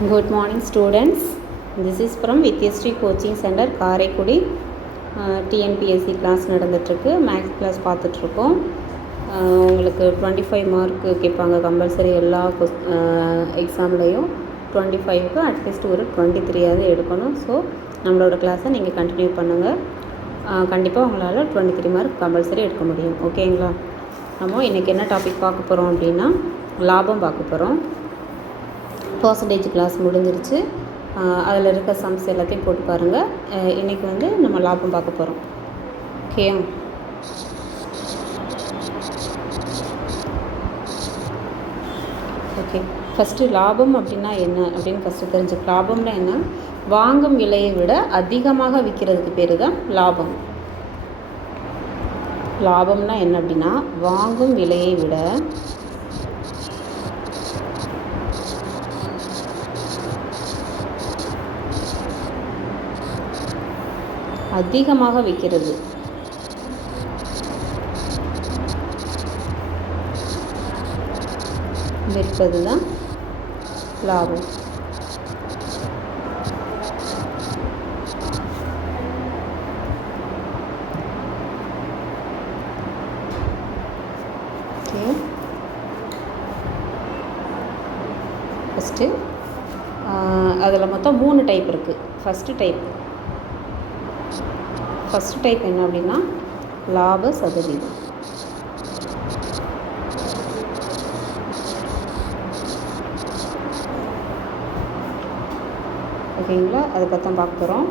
Good morning students this is from Vidyashree coaching centre Karaikudi TNPSC class நடந்துகிட்ருக்கு maths class பார்த்துட்ருக்கோம் உங்களுக்கு twenty five mark கேட்பாங்க compulsory எல்லா கொஸ் எக்ஸாம்லேயும் டுவெண்ட்டி ஃபைவ்க்கு அட்லீஸ்ட் ஒரு டுவெண்ட்டி த்ரீயாவது எடுக்கணும். ஸோ நம்மளோட கிளாஸை நீங்கள் கண்டினியூ பண்ணுங்கள் uh, கண்டிப்பாக உங்களால் டுவெண்ட்டி த்ரீ மார்க் கம்பல்சரி எடுக்க முடியும். ஓகேங்களா நம்ம இன்றைக்கி என்ன டாபிக் பார்க்க போகிறோம் அப்படின்னா லாபம் பார்க்க போகிறோம் பர்சன்டேஜ் கிளாஸ் முடிஞ்சிருச்சு. அதில் இருக்க சம்ஸ் எல்லாத்தையும் போட்டு பாருங்கள் இன்றைக்கி வந்து நம்ம லாபம் பார்க்க போகிறோம் ஓகே ஓகே ஃபஸ்ட்டு லாபம் அப்படின்னா என்ன? அப்படின்னு ஃபஸ்ட்டு தெரிஞ்சு லாபம்னா என்ன? வாங்கும் விலையை விட அதிகமாக விற்கிறதுக்கு பேர் தான் லாபம். லாபம்னா என்ன அப்படின்னா வாங்கும் விலையை விட அதிகமாக விற்கிறது விற்பது தான் லாபம். ஓகே. ஃபஸ்ட்டு அதில் மொத்தம் மூணு டைப் இருக்குது ஃபஸ்ட்டு டைப் ஃபஸ்ட் டைப் என்ன அப்படின்னா லாப சதவீதம். ஓகேங்களா? அதை பற்றி பார்க்க போகிறோம்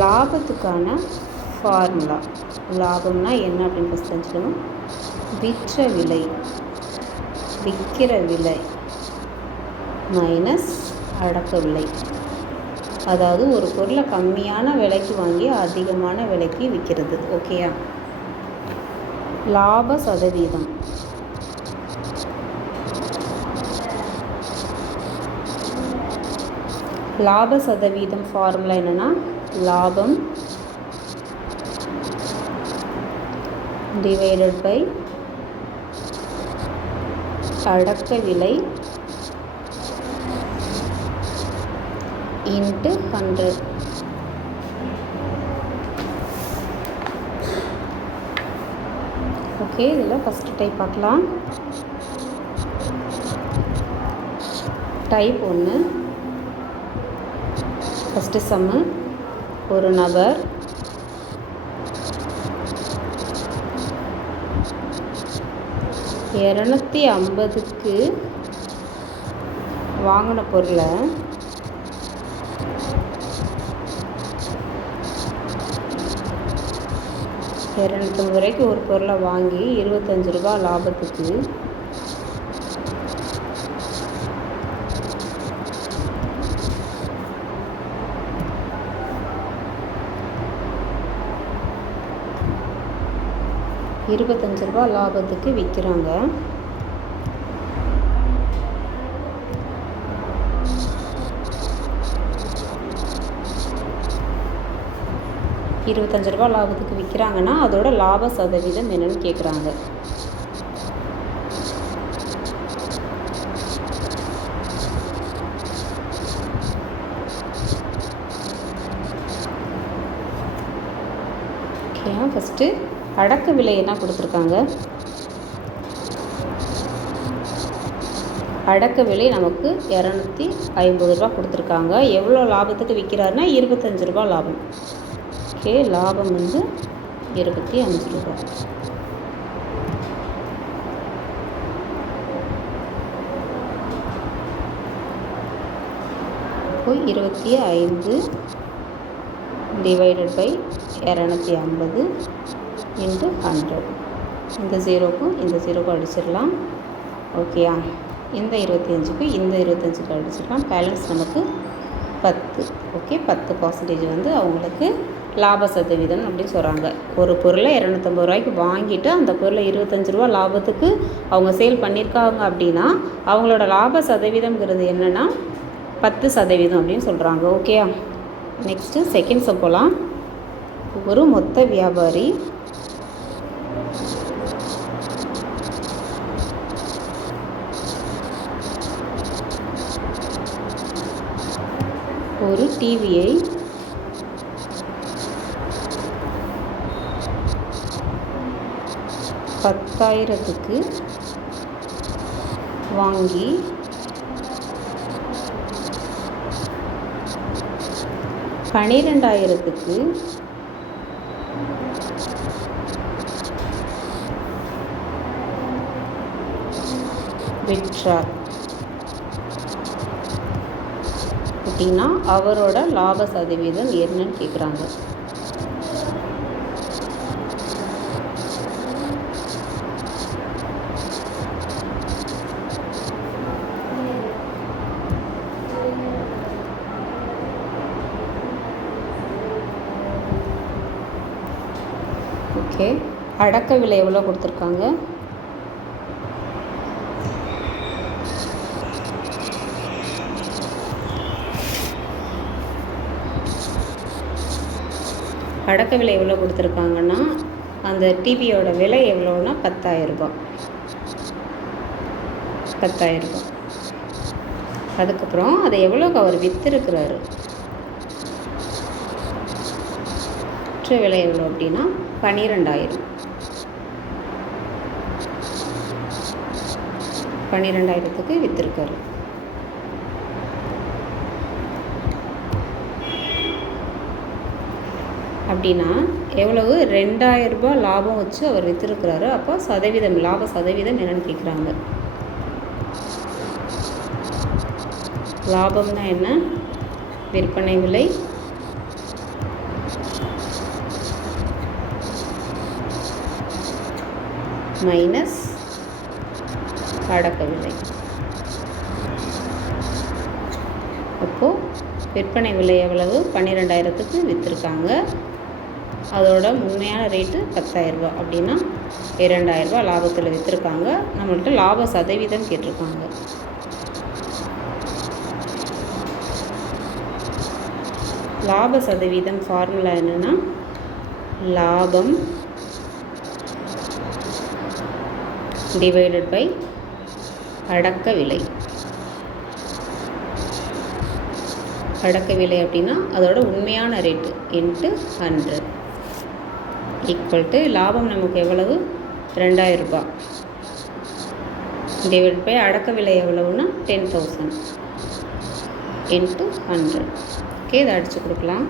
லாபத்துக்கான ஃபார்முலா லாபம்னா என்ன அப்படின்னு ஃபஸ்ட் தெரிஞ்சுக்கணும். விற்ற விலை. விற்கிற விலை. மைனஸ் அடக்க விலை. அதாவது ஒரு பொருளை கம்மியான விலைக்கு வாங்கி அதிகமான விலைக்கு விற்கிறது. ஓகேயா லாப சதவீதம். லாப சதவீதம் ஃபார்முலா என்னென்னா லாபம் டிவைடட் பை அடக்க விலை இன்ட்டு ஹண்ட்ரட் ஓகே இதில் ஃபஸ்ட்டு டைப் பார்க்கலாம். டைப் ஒன்று. ஃபஸ்ட்டு சம்மு ஒரு நபர். இரநூத்தி ஐம்பதுக்கு வாங்கின பொருளை இரநூத்தம்பது ரூபாய்க்கு ஒரு பொருளை வாங்கி இருபத்தஞ்சி ரூபா லாபத்துக்கு. இருபத்தஞ்சி ரூபா லாபத்துக்கு விற்கிறாங்க இருபத்தஞ்சி ரூபா லாபத்துக்கு விற்கிறாங்கன்னா அதோட லாப சதவீதம் என்னன்னு கேட்குறாங்க ஓகே ஃபஸ்ட்டு அடக்க விலை என்ன கொடுத்துருக்காங்க? அடக்க விலை நமக்கு இரநூத்தி ஐம்பது ரூபா கொடுத்துருக்காங்க. எவ்வளோ லாபத்துக்கு விற்கிறாருன்னா இருபத்தஞ்சி ரூபா லாபம். ஓகே லாபம் வந்து இருபத்தி அஞ்சு ரூபா. இருபத்தி ஐந்து டிவைடட் பை இரநூத்தி ஐம்பது இன்ட்டு ஹண்ட்ரட் இந்த ஜீரோக்கும் இந்த ஜீரோக்கும் அடிச்சிடலாம். ஓகேயா இந்த இருபத்தி இந்த இருபத்தஞ்சுக்கு அடிச்சிடலாம். பேலன்ஸ் நமக்கு பத்து. ஓகே பத்து பர்சன்டேஜ் வந்து அவங்களுக்கு லாப சதவீதம் அப்படின்னு சொல்கிறாங்க ஒரு பொருளை இரநூத்தம்பது ரூபாய்க்கு வாங்கிட்டு அந்த பொருளை இருபத்தஞ்சி ரூபா லாபத்துக்கு அவங்க சேல் பண்ணியிருக்காங்க அப்படின்னா அவங்களோட லாப சதவீதம்ங்கிறது என்னென்னா பத்து சதவீதம் அப்படின்னு சொல்கிறாங்க ஓகேயா நெக்ஸ்ட்டு செகண்ட்ஸை போகலாம் ஒரு மொத்த வியாபாரி ஒரு டிவியை பத்தாயிரத்துக்கு வாங்கி பனிரெண்டாயிரத்துக்கு விற்றார். அப்படின்னா அவரோட லாப சதவீதம் என்னன்னு கேட்குறாங்க அடக்க விலை எவ்வளோ கொடுத்துருக்காங்க? அடக்க விலை எவ்வளோ கொடுத்துருக்காங்கன்னா அந்த டிவியோட விலை எவ்வளோன்னா பத்தாயிரரூபா பத்தாயிரரூபா அதுக்கப்புறம் அதை எவ்வளோக்கு அவர் விற்றுருக்கிறாரு விற்ற விலை எவ்வளோ அப்படின்னா பன்னிரெண்டாயிரம். பன்னிரெண்டாயிரத்துக்கு விற்றுருக்காரு அப்படின்னா எவ்வளவு? ரெண்டாயிரம் ரூபாய் லாபம் வச்சு அவர் விற்றுருக்கிறாரு அப்போ சதவீதம் லாப சதவீதம் என்னன்னு கேட்குறாங்க. லாபம்னா என்ன? விற்பனை விலை. மைனஸ் அடக்க அப்போது விற்பனை விலை எவ்வளவு? பன்னிரெண்டாயிரத்துக்கு விற்றுருக்காங்க அதோட உண்மையான ரேட்டு பத்தாயிரரூபா அப்படின்னா இரண்டாயிரரூபா லாபத்தில் விற்றுருக்காங்க நம்மள்ட்ட லாப சதவீதம் கேட்டிருக்காங்க. லாப சதவீதம் ஃபார்முலா என்னென்னா லாபம் டிவைடட் பை அடக்க விலை அடக்க விலை அப்படின்னா அதோட உண்மையான rate into hundred equal to லாபம் நமக்கு எவ்வளவு? ரெண்டாயிரம் ரூபாய். டிவைட் பை அடக்க விலை எவ்வளவுன்னா ten thousand into hundred okay இதை அடித்து கொடுக்கலாம்.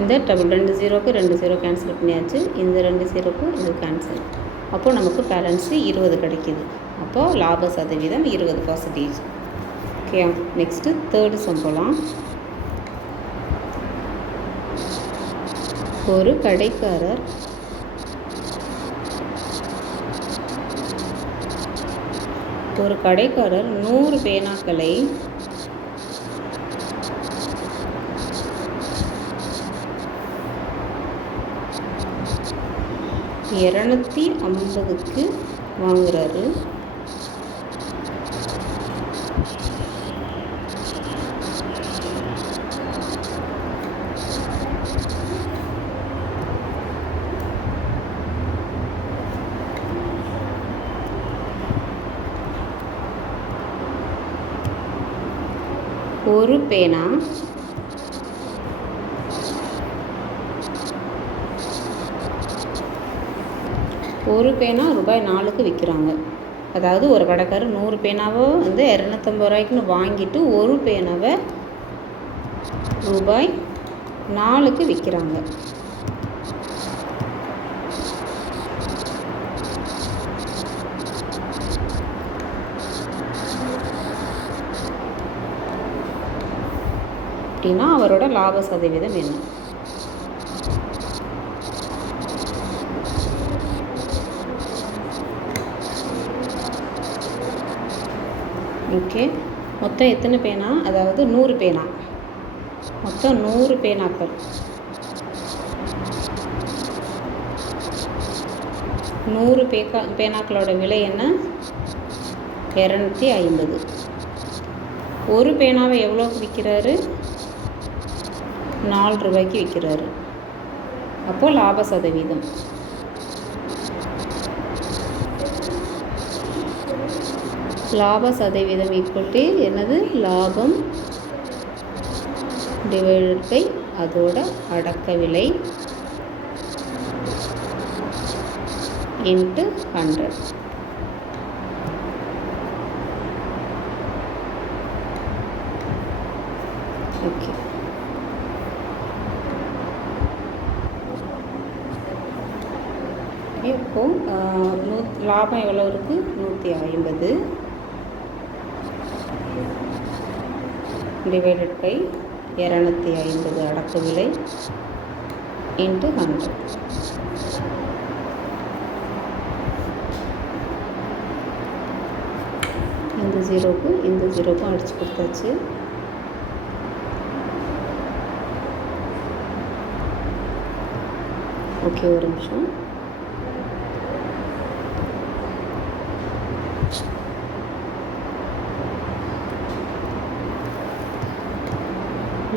இந்த டபுள் ரெண்டு ஜீரோக்கு ரெண்டு ஜீரோ கேன்சல் பண்ணியாச்சு. இந்த ரெண்டு ஜீரோக்கு இது கேன்சல் அப்போது நமக்கு பேலன்ஸு இருபது கிடைக்கிது. அப்போது லாப சதவீதம் இருபது percentage okay next third sum போகலாம் ஒரு கடைக்காரர் ஒரு கடைக்காரர் நூறு பேனாக்களை இரநூத்தி ஐம்பதுக்கு வாங்குறாரு. ஒரு பேனா ஒரு பேனா ரூபாய் நாலுக்கு விற்கிறாங்க அதாவது ஒரு கடைக்காரர் நூறு பேனாவோ வந்து இரநூத்தம்பது ரூபாய்க்குன்னு வாங்கிட்டு ஒரு பேனாவை ரூபாய் நாலுக்கு விற்கிறாங்க அப்படின்னா அவரோட லாப சதவீதம் என்ன ஓகே மொத்தம் எத்தனை பேனா? அதாவது நூறு பேனா. மொத்தம் நூறு பேனாக்கள். நூறு பேக்கா பேனாக்களோட விலை என்ன? இரநூத்தி ஐம்பது. ஒரு பேனாவை எவ்வளோக்கு விற்கிறாரு? நாலு ரூபாய்க்கு விற்கிறாரு. அப்போது லாப சதவீதம். லாப சதவீதம் ஈக்குவல் டு என்னது? லாபம் டிவைடட் பை அதோட அடக்க விலை இன்ட்டு ஹண்ட்ரட் ஓகே இப்போ நூ லாபம் எவ்வளோ இருக்குது நூற்றி ஐம்பது. டிவைடட் பை இரநூத்தி ஐம்பது அடக்கு விலை இன்ட்டு ஹண்ட்ரட் இந்த ஜீரோக்கு இந்த ஜீரோக்கும் அடித்து கொடுத்தாச்சு. ஓகே ஒரு நிமிஷம்.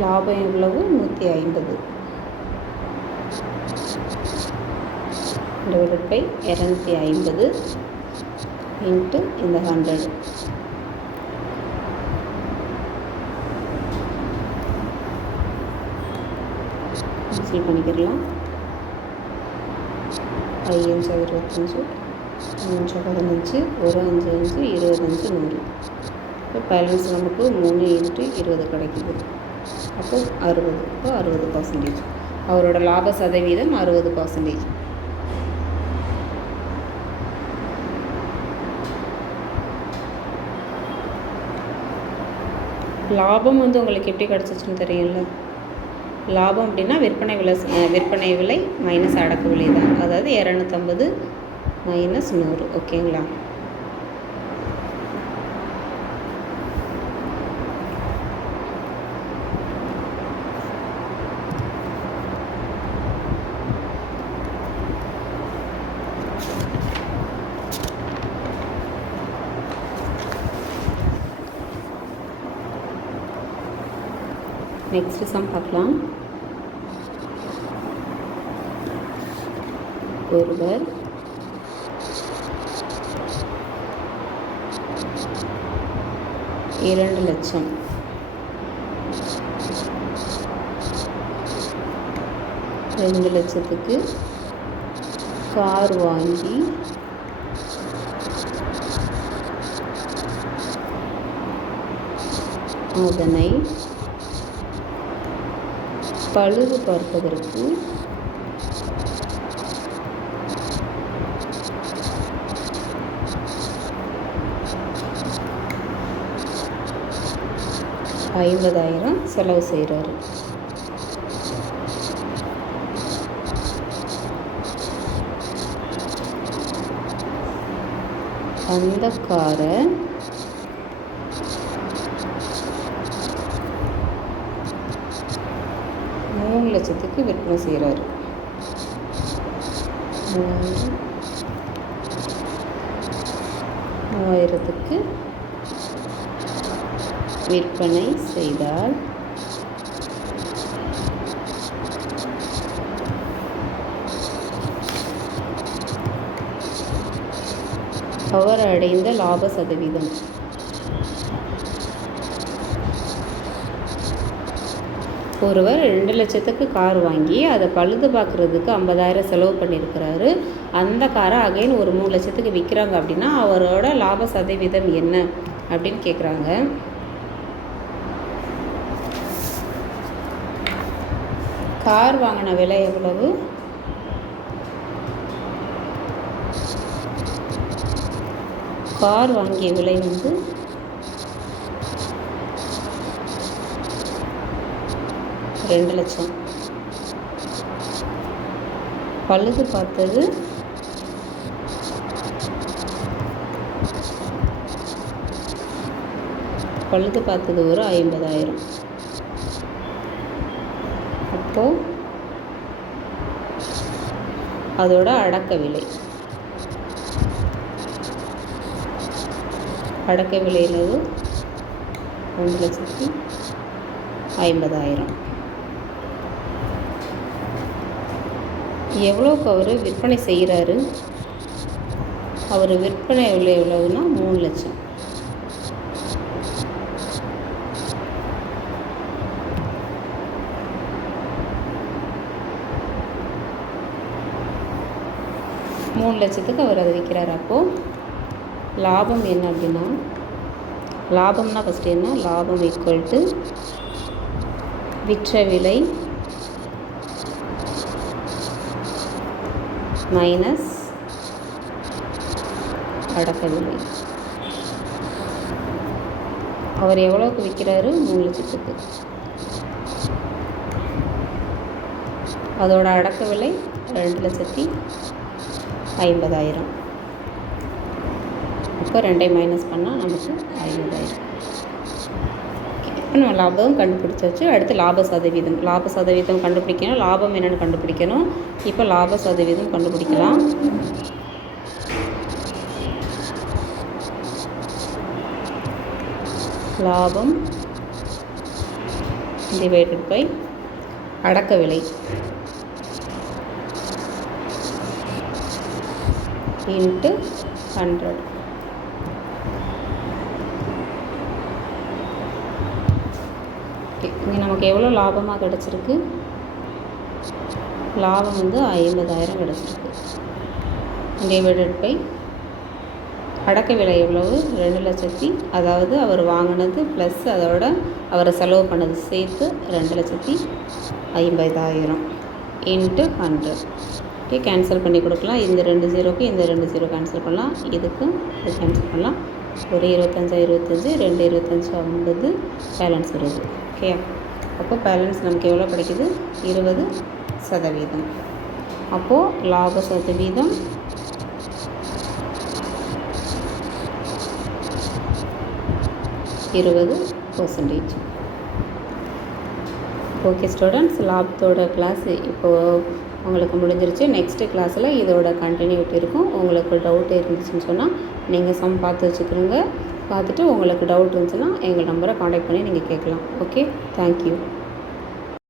லாபம் எவ்வளவு நூற்றி ஐம்பது. டிவைடட் பை இரநூத்தி ஐம்பது இன்ட்டு இந்த ஹண்ட்ரட் கேன்சல் பண்ணிக்கிறலாம். ஐயஞ்சு இருபத்தஞ்சு அஞ்சு பதினஞ்சு ஒரு அஞ்சு அஞ்சு இருபத்தஞ்சு நூறு. இப்போ பேலன்ஸ் நமக்கு மூணு இன்ட்டு இருபது கிடைக்குது. அப்போ அறுபது இப்போ அறுபது பர்சன்டேஜ் அவரோட லாப சதவீதம் அறுபது பர்சன்டேஜ் லாபம் வந்து உங்களுக்கு எப்படி கிடச்சிச்சுன்னு தெரியல லாபம் அப்படின்னா விற்பனை விலை விற்பனை விலை மைனஸ் அடக்கு விலை தான். அதாவது இரநூத்தம்பது மைனஸ் நூறு ஓகேங்களா நெக்ஸ்ட் சம் பார்க்கலாம். ஒருவர். இரண்டு லட்சம். ரெண்டு லட்சத்துக்கு கார் வாங்கி அதனை பழுது பார்ப்பதற்கு ஐம்பதாயிரம் செலவு செய்கிறாரு அந்த காரை மூணு லட்சத்துக்கு விற்பனை செய்கிறாரு மூவாயிரத்துக்கு விற்பனை செய்தால் அவர் அடைந்த லாப சதவீதம். ஒருவர் ரெண்டு லட்சத்துக்கு கார் வாங்கி அதை பழுது பார்க்குறதுக்கு ஐம்பதாயிரம் செலவு பண்ணியிருக்கிறாரு. அந்த காரை அகைன் ஒரு மூணு லட்சத்துக்கு விற்கிறாங்க அப்படின்னா அவரோட லாப சதவீதம் என்ன அப்படின்னு கேட்குறாங்க கார் வாங்கின விலை எவ்வளவு? கார் வாங்கிய விலை வந்து ரெண்டு லட்சம். பழுது பார்த்தது பழுது பார்த்தது ஒரு ஐம்பதாயிரம். அப்போது அதோட அடக்க விலை. அடக்க விலையிலது ரெண்டு லட்சத்தி ஐம்பதாயிரம். எவ்வளோக்கு அவர் விற்பனை செய்கிறாரு? அவர் விற்பனை எவ்வளோ எவ்வளவுன்னா மூணு லட்சம். மூணு லட்சத்துக்கு அவர் அதை விற்கிறார். அப்போது லாபம் என்ன அப்படின்னா லாபம்னா ஃபஸ்ட்டு என்ன? லாபம் ஈக்குவல் டு விற்ற விலை மைனஸ் அடக்கவில்லை. விலை அவர் எவ்வளோக்கு விற்கிறாரு மூணு லட்சத்துக்கு அதோட அடக்க விலை ரெண்டு லட்சத்தி ஐம்பதாயிரம். இப்போ ரெண்டையும் மைனஸ் பண்ணால் நமக்கு ஐம்பதாயிரம். இப்போ நம்ம லாபம் கண்டுபிடிச்சாச்சு. அடுத்து லாப சதவீதம். லாப சதவீதம் கண்டுபிடிக்கணும். லாபம் என்னென்னு கண்டுபிடிக்கணும். இப்போ லாப சதவீதம் கண்டுபிடிக்கலாம். லாபம் டிவைடட் பை அடக்க விலை. இன்ட்டு ஹண்ட்ரட் இங்கே நமக்கு எவ்வளோ லாபமாக கிடச்சிருக்கு? லாபம் வந்து ஐம்பதாயிரம் கிடச்சிருக்கு. டிவைடட் பை அடக்க விலை எவ்வளவு? ரெண்டு லட்சத்தி அதாவது அவர் வாங்கினது ப்ளஸ் அதோட அவரை செலவு பண்ணது சேர்த்து ரெண்டு லட்சத்தி ஐம்பதாயிரம் இன்ட்டு ஹண்ட்ரட் ஓகே கேன்சல் பண்ணி கொடுக்கலாம். இந்த ரெண்டு ஜீரோக்கு இந்த ரெண்டு ஜீரோ கேன்சல் பண்ணலாம். இதுக்கு இது கேன்சல் பண்ணலாம். ஒரு இருபத்தஞ்சா இருபத்தஞ்சி ரெண்டு இருபத்தஞ்சி ஐம்பது பேலன்ஸ் வருது ஓகே அப்போ பேலன்ஸ் நமக்கு எவ்வளோ கிடைக்குது? இருபது சதவீதம். அப்போது லாப சதவீதம் இருபது பர்சன்டேஜ் ஓகே ஸ்டூடெண்ட்ஸ் லாபத்தோட கிளாஸ் இப்போது உங்களுக்கு முடிஞ்சிருச்சு. நெக்ஸ்ட்டு கிளாஸில் இதோட கண்டினியூட்டி இருக்கும். உங்களுக்கு டவுட் இருந்துச்சுன்னு சொன்னால் நீங்கள் சம் பார்த்து வச்சுக்கிறோங்க பார்த்துட்டு உங்களுக்கு டவுட் இருந்துச்சுன்னா எங்கள் நம்பரை காண்டாக்ட் பண்ணி நீங்கள் கேட்கலாம். Okay thank you